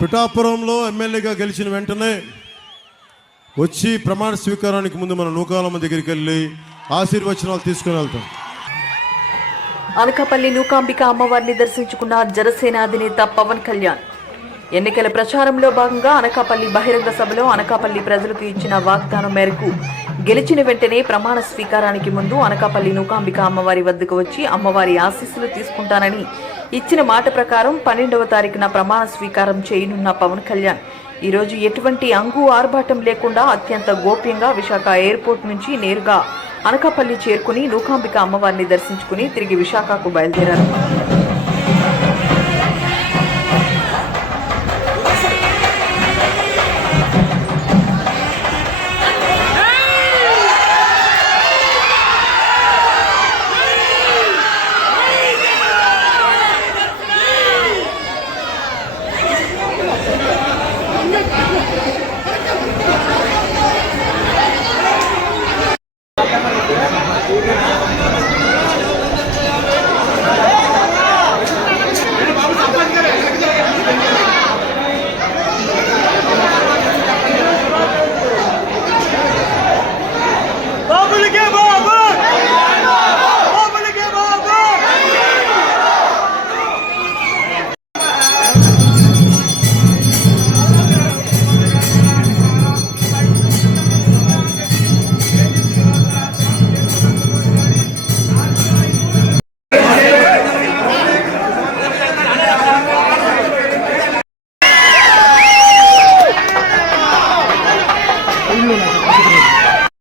పిఠాపురంలో ఎమ్మెల్యేగా గెలిచిన వెంటనే వచ్చి ప్రమాణ స్వీకారానికి ముందు మన నూకాలమ్మ దగ్గరికి వెళ్ళి ఆశీర్వచనాలు తీసుకుని వెళ్తాం. అనకాపల్లి నూకాంబిక అమ్మవారిని దర్శించుకున్న జనసేన అధినేత పవన్ కళ్యాణ్. ఎన్నికల ప్రచారంలో భాగంగా అనకాపల్లి బహిరంగ సభలో అనకాపల్లి ప్రజలకు ఇచ్చిన వాగ్దానం మేరకు గెలిచిన వెంటనే ప్రమాణ స్వీకారానికి ముందు అనకాపల్లి నూకాంబిక అమ్మవారి వద్దకు వచ్చి అమ్మవారి ఆశీస్సులు తీసుకుంటానని ఇచ్చిన మాట ప్రకారం పన్నెండవ తారీఖున ప్రమాణ స్వీకారం చేయనున్న పవన్ కళ్యాణ్. ఈరోజు ఎటువంటి అంగు ఆర్భాటం లేకుండా అత్యంత గోప్యంగా విశాఖ ఎయిర్పోర్ట్ నుంచి నేరుగా అనకాపల్లి చేరుకుని నూకాంబిక అమ్మవారిని దర్శించుకుని తిరిగి విశాఖకు బయలుదేరారు.